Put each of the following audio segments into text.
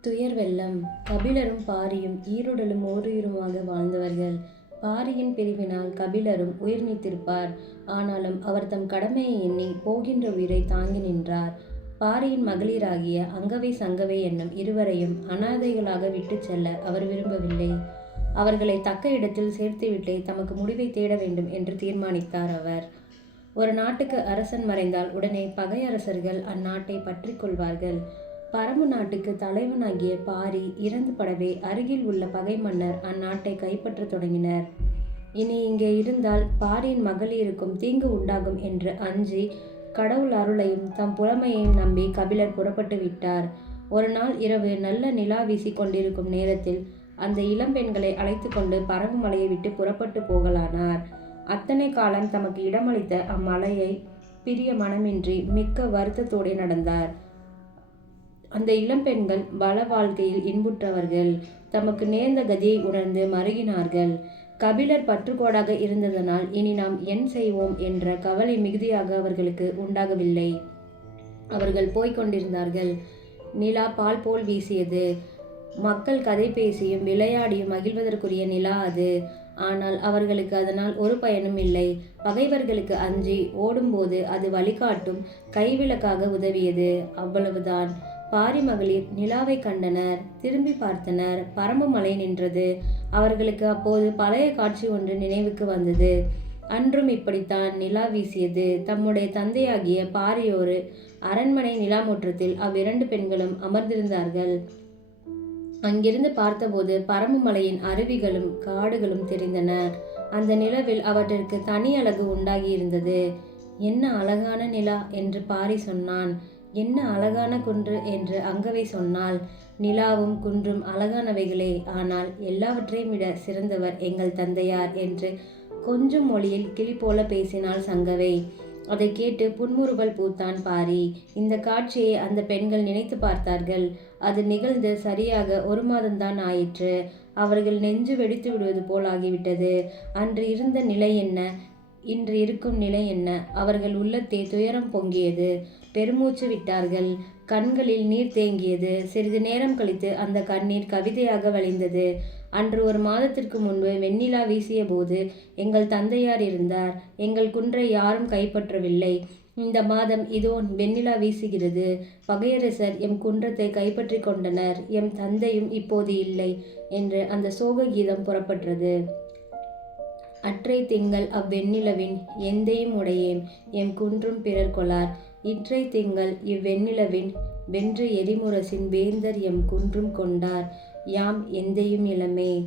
துயர் வெள்ளம் கபிலரும் பாரியும் ஈருடலும் ஓருயிருமாக வாழ்ந்தவர்கள். பாரியின் பிரிவினால் கபிலரும் உயிர் நீத்திருப்பார். ஆனாலும் அவர் தம் கடமையை எண்ணி போகின்ற உயிரை தாங்கி நின்றார். பாரியின் மகளிராகிய அங்கவை சங்கவை என்னும் இருவரையும் அனாதைகளாக விட்டுச் செல்ல அவர் விரும்பவில்லை. அவர்களை தக்க இடத்தில் சேர்த்துவிட்டே தமக்கு முடிவைத் தேட வேண்டும் என்று தீர்மானித்தார் அவர். ஒரு நாட்டுக்கு அரசன் மறைந்தால் உடனே பகையரசர்கள் அந்நாட்டை பற்றிக் கொள்வார்கள். பரம்பு நாட்டுக்கு தலைவனாகிய பாரி இறந்து படவே அருகில் உள்ள பகை மன்னர் அந்நாட்டை கைப்பற்றத் தொடங்கினர். இனி இங்கே இருந்தால் பாரியின் மகளிருக்கும் தீங்கு உண்டாகும் என்று அஞ்சி கடவுள் அருளையும் தம் புலமையையும் நம்பி கபிலர் புறப்பட்டு விட்டார். ஒரு நாள் இரவு நல்ல நிலா வீசி கொண்டிருக்கும் நேரத்தில் அந்த இளம்பெண்களை அழைத்து கொண்டு பரம்பு மலையை விட்டு புறப்பட்டு போகலானார். அத்தனை காலம் தமக்கு இடமளித்த அம்மலையை பிரிய மனமின்றி மிக்க வருத்தத்தோடே நடந்தார். அந்த இளம்பெண்கள் பல வாழ்க்கையில் இன்புற்றவர்கள். தமக்கு நேர்ந்த கதியை உணர்ந்து மருகினார்கள். கபிலர் பற்றுக்கோடாக இருந்ததனால் இனி நாம் என் செய்வோம் என்ற கவலை மிகுதியாக அவர்களுக்கு உண்டாகவில்லை. அவர்கள் போய்கொண்டிருந்தார்கள் நிலா பால் போல் வீசியது. மக்கள் கதை பேசியும் விளையாடியும் மகிழ்வதற்குரிய நிலா அது. ஆனால் அவர்களுக்கு அதனால் ஒரு பயனும் இல்லை. பகைவர்களுக்கு அஞ்சி ஓடும்போது அது வழிகாட்டும் கைவிளக்காக உதவியது. அவ்வளவுதான். பாரி மகளிர் நிலாவைக் கண்டனர். திரும்பிப் பார்த்தனர். பரம்பு மலை நின்றது. அவர்களுக்கு அப்போது பழைய காட்சி ஒன்று நினைவுக்கு வந்தது. அன்றும் இப்படித்தான் நிலா வீசியது. தம்முடைய தந்தையாகிய பாரியோரு அரண்மனை நிலாமுற்றத்தில் அவ்விரண்டு பெண்களும் அமர்ந்திருந்தார்கள். அங்கிருந்து பார்த்தபோது பரம்பு மலையின் அருவிகளும் காடுகளும் தெரிந்தன. அந்த நிலவில் அவற்றிற்கு தனி அழகு உண்டாகியிருந்தது. என்ன அழகான நிலா என்று பாரி சொன்னான். என்ன அழகான குன்று என்று அங்கவை சொன்னால் நிலாவும் குன்றும் அழகானவைகளே. ஆனால் எல்லாவற்றையும் விட சிறந்தவர் எங்கள் தந்தையார் என்று கொஞ்சம் மொழியில் கிளி போல பேசினாள் சங்கவை. அதைக் கேட்டு புன்முறுவல் பூத்தான் பாரி. இந்த காட்சியை அந்த பெண்கள் நினைத்துப் பார்த்தார்கள். அது நிகழ்ந்து சரியாக ஒரு மாதம்தான் ஆயிற்று. அவர்கள் நெஞ்சு வெடித்துவிடுவது போல் ஆகிவிட்டது. அன்று இருந்த நிலை என்ன? இன்று இருக்கும் நிலை என்ன? அவர்கள் உள்ளத்தே துயரம் பொங்கியது. பெருமூச்சு விட்டார்கள். கண்களில் நீர் தேங்கியது. சிறிது நேரம் கழித்து அந்த கண்ணீர் கவிதையாக வழிந்தது. அன்று ஒரு மாதத்திற்கு முன்பு வெண்ணிலா வீசியபோது எங்கள் தந்தையார் இருந்தார். எங்கள் குன்றை யாரும் கைப்பற்றவில்லை. இந்த மாதம் இதோ வெண்ணிலா வீசுகிறது. பகையரசர் எம் குன்றத்தை கைப்பற்றிக் கொண்டனர். எம் தந்தையும் இப்போது இல்லை என்று அந்த சோக கீதம் புறப்பட்டது. அற்றை திங்கள் அவ்வெண்ணிலவின் எந்தையும் உடையேன் எம் குன்றும் பிறர் கொளார். இன்றை திங்கள் இவ்வெண்ணிலவின் வென்று எரிமுரசின் வேந்தர் எம் குன்றும் கொண்டார். யாம் எந்தையும் இளமே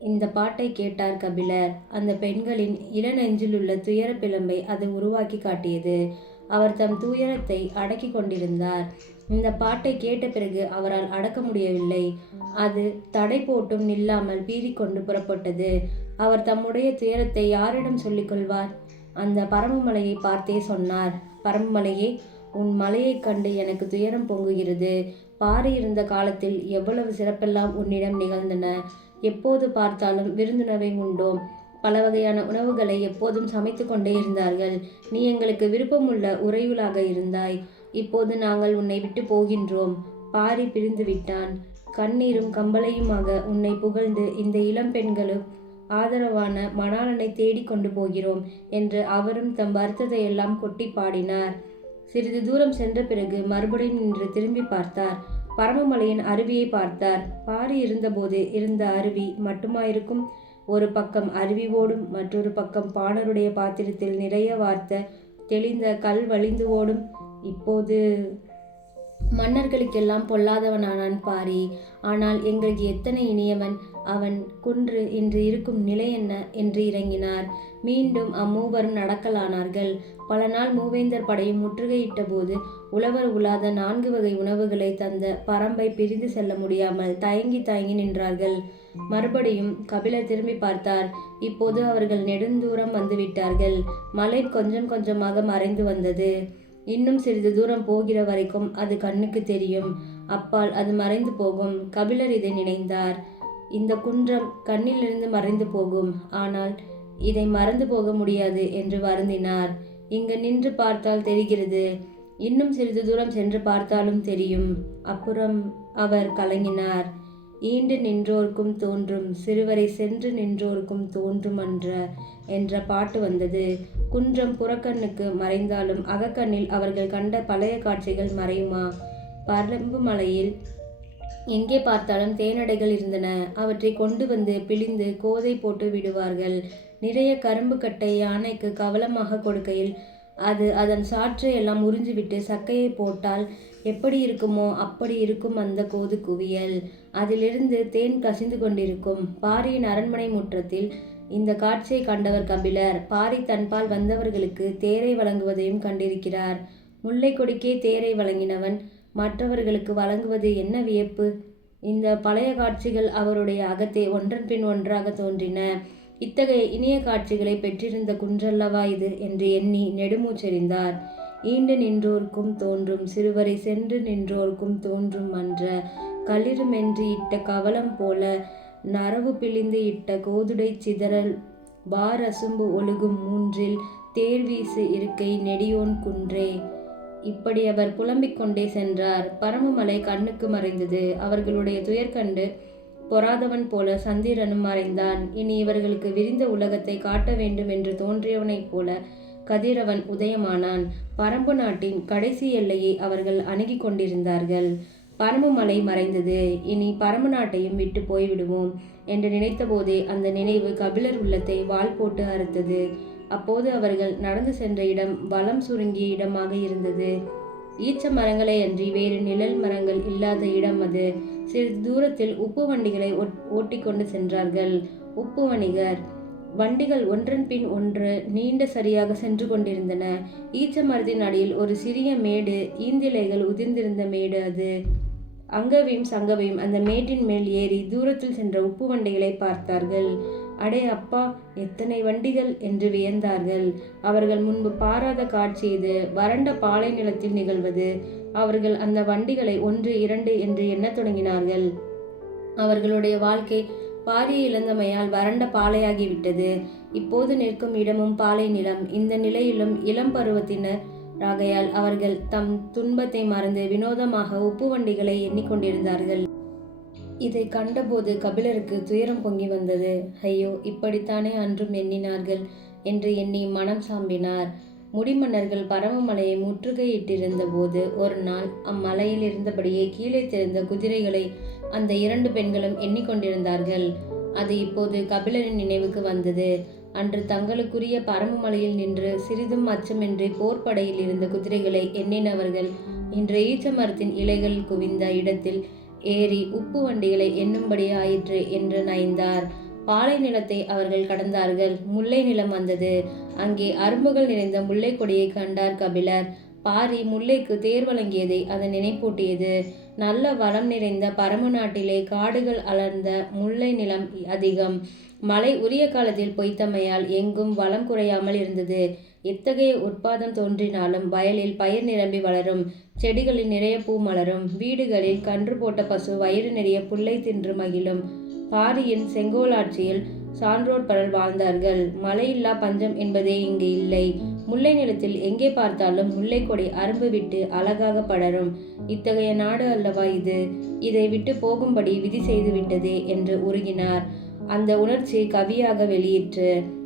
இந்த பாட்டைக் கேட்டார் கபிலர். அந்த பெண்களின் இளநெஞ்சிலுள்ள துயரப் பிழம்பை அது உருவாக்கி காட்டியது. அவர் தம் துயரத்தை அடக்கிக் கொண்டிருந்தார். இந்த பாட்டை கேட்ட பிறகு அவரால் அடக்க முடியவில்லை. அது தடை போட்டும் நில்லாமல் பீறிக்கொண்டு புறப்பட்டது. அவர் தம்முடைய துயரத்தை யாரிடம் சொல்லிக் கொள்வார்? பரமமலையை பார்த்தே சொன்னார். பரம்பலையே உன் மலையைக் கண்டு எனக்கு துயரம் பொங்குகிறது. பாரி இருந்த காலத்தில் எவ்வளவு சிறப்பெல்லாம் உன்னிடம் நிகழ்ந்தன. எப்போது பார்த்தாலும் விருந்துணவை உண்டோம். பல வகையான உணவுகளை எப்போதும் சமைத்து கொண்டே இருந்தார்கள். நீ எங்களுக்கு விருப்பமுள்ள உறையுளாக இருந்தாய். இப்போது நாங்கள் உன்னை விட்டு போகின்றோம். பாரி பிரிந்துவிட்டான். கண்ணீரும் கம்பலையுமாக உன்னை புகழ்ந்து இந்த இளம் பெண்களும் ஆதரவான மணாளனைத் தேடி கொண்டு போகிறோம் என்று அவரும் தம் வருத்தத்தை எல்லாம் கொட்டி பாடினார். சிறிது தூரம் சென்ற பிறகு மறுபடியும் நின்று திரும்பிப் பார்த்தார். பரமமலையின் அருவியை பார்த்தார். பாரி இருந்தபோது இருந்த அருவி மட்டுமாயிருக்கும் ஒரு பக்கம் அருவி ஓடும். மற்றொரு பக்கம் பாணருடைய பாத்திரத்தில் நிறைய வார்த்த தெளிந்த கல் வழிந்து ஓடும். இப்போது மன்னர்களுக்கெல்லாம் பொல்லாதவனானான் பாரி. ஆனால் எங்களுக்கு எத்தனை இனியவன் அவன். குன்று இன்று இருக்கும் நிலை என்ன? என்று இறங்கினார். மீண்டும் அம்மூவரும் நடக்கலானார்கள். பல நாள் மூவேந்தர் படையும் முற்றுகையிட்டபோது உழவர் உலாத நான்கு வகை உணவுகளை தந்த பரம்பை பிரிந்து செல்ல முடியாமல் தயங்கித் தயங்கி நின்றார்கள். மறுபடியும் கபிலர் திரும்பி பார்த்தார். இப்போது அவர்கள் நெடுந்தூரம் வந்துவிட்டார்கள். மலை கொஞ்சம் கொஞ்சமாக மறைந்து வந்தது. இன்னும் சிறிது தூரம் போகிற வரைக்கும் அது கண்ணுக்கு தெரியும். அப்பால் அது மறைந்து போகும். கபிலர் இதை நினைந்தார். இந்த குன்றம் கண்ணிலிருந்து மறைந்து போகும். ஆனால் இதை மறந்து போக முடியாது என்று வருந்தினார். இங்கு நின்று பார்த்தால் தெரிகிறது. இன்னும் சிறிது தூரம் சென்று பார்த்தாலும் தெரியும். அப்புறம் அவர் கலங்கினார் ஈண்டு நின்றோர்க்கும் தோன்றும் சிறுவரை சென்று நின்றோர்க்கும் தோன்றும் அன்ற என்ற பாட்டு வந்தது குன்றம் புறக்கண்ணுக்கு மறைந்தாலும் அகக்கண்ணில் அவர்கள் கண்ட பழைய காட்சிகள் மறையுமா பரம்பு மலையில் எங்கே பார்த்தாலும் தேனடைகள் இருந்தன. அவற்றை கொண்டு வந்து பிழிந்து கோதை போட்டு விடுவார்கள். நிறைய கரும்பு கட்டை யானைக்கு கவலமாக கொடுக்கையில் அது அதன் சாற்றை எல்லாம் உறிஞ்சிவிட்டு சக்கையை போட்டால் எப்படி இருக்குமோ அப்படி இருக்கும் அந்த கோது குவியல். அதிலிருந்து தேன் கசிந்து கொண்டிருக்கும். பாரியின் அரண்மனை முற்றத்தில் இந்த காட்சியை கண்டவர் கபிலர். பாரி தன்பால் வந்தவர்களுக்கு தேரை வழங்குவதையும் கண்டிருக்கிறார். முல்லை கொடிக்கே தேரை வழங்கினவன் மற்றவர்களுக்கு வழங்குவது என்ன வியப்பு? இந்த பழைய காட்சிகள் அவருடைய அகத்தே ஒன்றன் பின் ஒன்றாக தோன்றின. இத்தகைய இனிய காட்சிகளை பெற்றிருந்த குன்றல்லவா இது என்று எண்ணி நெடுமூச்செறிந்தார். ஈண்டு நின்றோர்க்கும் தோன்றும் சிறுவரை சென்று நின்றோர்க்கும் தோன்றும் அன்ற களிருமென்று இட்ட கவலம் போல நரவு பிழிந்து இட்ட கோதுடை சிதறல் பார் அசும்பு ஒழுகும் மூன்றில் தேர்வீசு இருக்கை நெடியோன் குன்றே. இப்படி அவர் புலம்பிக் கொண்டே சென்றார். பரமமலை கண்ணுக்கு மறைந்தது. அவர்களுடைய துயர் கண்டு பொறாதவன் போல சந்திரனும் மறைந்தான். இனி இவர்களுக்கு விரிந்த உலகத்தை காட்ட வேண்டும் என்று தோன்றியவனைப் போல கதிரவன் உதயமானான். பரம்பு நாட்டின் கடைசி எல்லையை அவர்கள் அணுகி கொண்டிருந்தார்கள். பரம்பு மலை மறைந்தது. இனி பரம்பு நாட்டையும் விட்டு போய்விடுவோம் என்று நினைத்தபோதே அந்த நினைவு கபிலர் உள்ளத்தை வால் போட்டு அறுத்தது. அப்போது அவர்கள் நடந்து சென்ற இடம் வளம் சுருங்கிய இடமாக இருந்தது. ஈச்ச மரங்களை அன்றி வேறு நிழல் மரங்கள் இல்லாத இடம் அது. சிறிது தூரத்தில் உப்பு வண்டிகளை ஓட்டிக்கொண்டு சென்றார்கள். உப்பு வணிகர் வண்டிகள் ஒன்றன் பின் ஒன்று நீண்ட சரியாக சென்று கொண்டிருந்தன. ஈச்ச மரத்தின் அடியில் ஒரு சிறிய மேடு ஈந்திலைகள் உதிர்ந்திருந்த மேடு அது. அங்கவையும் சங்கவையும் அந்த மேட்டின் மேல் ஏறி தூரத்தில் சென்ற உப்பு வண்டிகளை பார்த்தார்கள். அடே அப்பா எத்தனை வண்டிகள் என்று வியந்தார்கள். அவர்கள் முன்பு பாராத காட்சி இது. வறண்ட பாலை நிலத்தில் நிகழ்வது. அவர்கள் அந்த வண்டிகளை ஒன்று இரண்டு என்று எண்ணத் தொடங்கினார்கள். அவர்களுடைய வாழ்க்கை பாரிய இழந்தமையால் வறண்ட பாலையாகிவிட்டது. இப்போது நிற்கும் இடமும் பாலை நிலம். இந்த நிலையிலும் இளம் பருவத்தினர் ஆகையால் அவர்கள் தம் துன்பத்தை மறந்து வினோதமாக உப்பு வண்டிகளை எண்ணிக்கொண்டிருந்தார்கள். இதை கண்டபோது கபிலருக்கு துயரம் பொங்கி வந்தது. ஐயோ இப்படித்தானே அன்றும் எண்ணினார்கள் என்று எண்ணி மனம் சாம்பினார். முடிமன்னர்கள் பரமமலையை முற்றுகையிட்டிருந்த போது ஒரு நாள் அம்மலையில் இருந்தபடியே கீழே திறந்த குதிரைகளை அந்த இரண்டு பெண்களும் எண்ணிக்கொண்டிருந்தார்கள். அது இப்போது கபிலரின் நினைவுக்கு வந்தது. அன்று தங்களுக்குரிய பரமமலையில் நின்று சிறிதும் அச்சமின்றி போர்ப்படையில் இருந்த குதிரைகளை எண்ணினவர்கள் இன்று ஈச்ச மரத்தின் இலைகள் குவிந்த இடத்தில் ஏறி உப்பு வண்டிகளை எண்ணும்படியாயிற்று என்று நைந்தார். பாலை நிலத்தை அவர்கள் கடந்தார்கள். முல்லை நிலம் வந்தது. அங்கே அரும்புகள் நிறைந்த முல்லை கொடியை கண்டார் கபிலர். பாரி முல்லைக்கு தேர் வழங்கியதை அதன் நினைப்பூட்டியது. நல்ல வளம் நிறைந்த பரம நாட்டிலே காடுகள் அலர்ந்த முல்லை நிலம் அதிகம். மழை உரிய காலத்தில் பொய்த்தமையால் எங்கும் வளம் குறையாமல் இருந்தது. எத்தகைய உற்பாதம் தோன்றினாலும் வயலில் பயிர் நிரம்பி வளரும் செடிகளில் நிறைய பூ மலரும் வீடுகளில் கன்று போட்ட பசு வயிறு நிறைய புல்லை தின்று மகிழும். பாரியின் செங்கோலாட்சியில் சான்றோர் பலர் வாழ்ந்தார்கள். மழையில்லா பஞ்சம் என்பதே இங்கு இல்லை. முல்லை நிலத்தில் எங்கே பார்த்தாலும் முல்லை கொடி அரும்பு விட்டு அழகாக படரும். இத்தகைய நாடு அல்லவா இது? இதை விட்டு போகும்படி விதி செய்து விட்டதே என்று உருகினார். அந்த உணர்ச்சி கவியாக வெளியிற்று.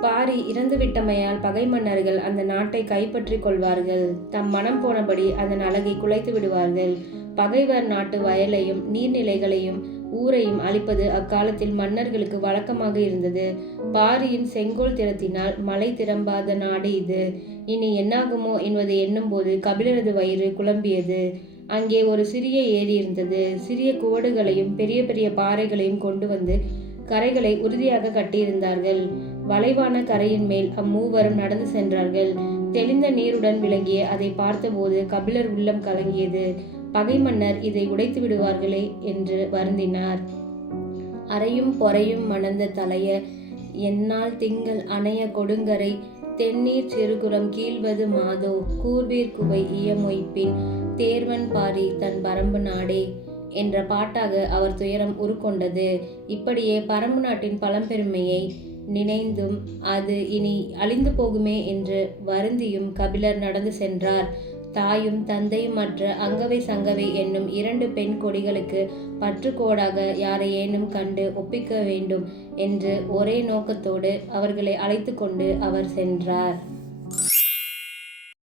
பாரி இறந்துவிட்டமையால் பகை மன்னர்கள் அந்த நாட்டை கைப்பற்றிக் கொள்வார்கள். தம் மனம் போனபடி அதன் அழகை குலைத்து விடுவார்கள். பகைவர் நாட்டு வயலையும் நீர்நிலைகளையும் ஊரையும் அழிப்பது அக்காலத்தில் மன்னர்களுக்கு வழக்கமாக இருந்தது. பாரியின் செங்கோல் திறத்தினால் மலை திறம்பாத நாடு இது. இனி என்னாகுமோ என்பதை எண்ணும்போது கபிலரது வயிறு குழம்பியது. அங்கே ஒரு சிறிய ஏரி இருந்தது. சிறிய குவடுகளையும் பெரிய பெரிய பாறைகளையும் கொண்டு வந்து கரைகளை உறுதியாக கட்டியிருந்தார்கள். வளைவான கரையின் மேல் அம்மூவரும் நடந்து சென்றார்கள். தெளிந்த நீருடன் விளங்கிய அதை பார்த்தபோது கபிலர் உள்ளம் கலங்கியது. பகை மன்னர் இதை உடைத்து விடுவார்களே என்று வருந்தினார். அறையும் பொறையும் மணந்த தலைய என்னால் திங்கள் அணைய கொடுங்கரை தென்னீர் சிறுகுளம் கீழ்வது மாதோ? கூர்வீர் குவை இயமொய்ப்பின் தேர்வன் பாரி தன் பரம்பு நாடே? என்ற பாட்டாக அவர் துயரம் உருக்கொண்டது. இப்படியே பரம்பு நாட்டின் பழம்பெருமையை நினைந்தும் அது இனி அழிந்து போகுமே என்று வருந்தியும் கபிலர் நடந்து சென்றார். தாயும் தந்தையும் மற்ற அங்கவை சங்கவை என்னும் இரண்டு பெண் கொடிகளுக்கு பற்றுக்கோடாக யாரையேனும் கண்டு ஒப்பிக்க வேண்டும் என்று ஒரே நோக்கத்தோடு அவர்களை அழைத்து கொண்டு அவர் சென்றார்.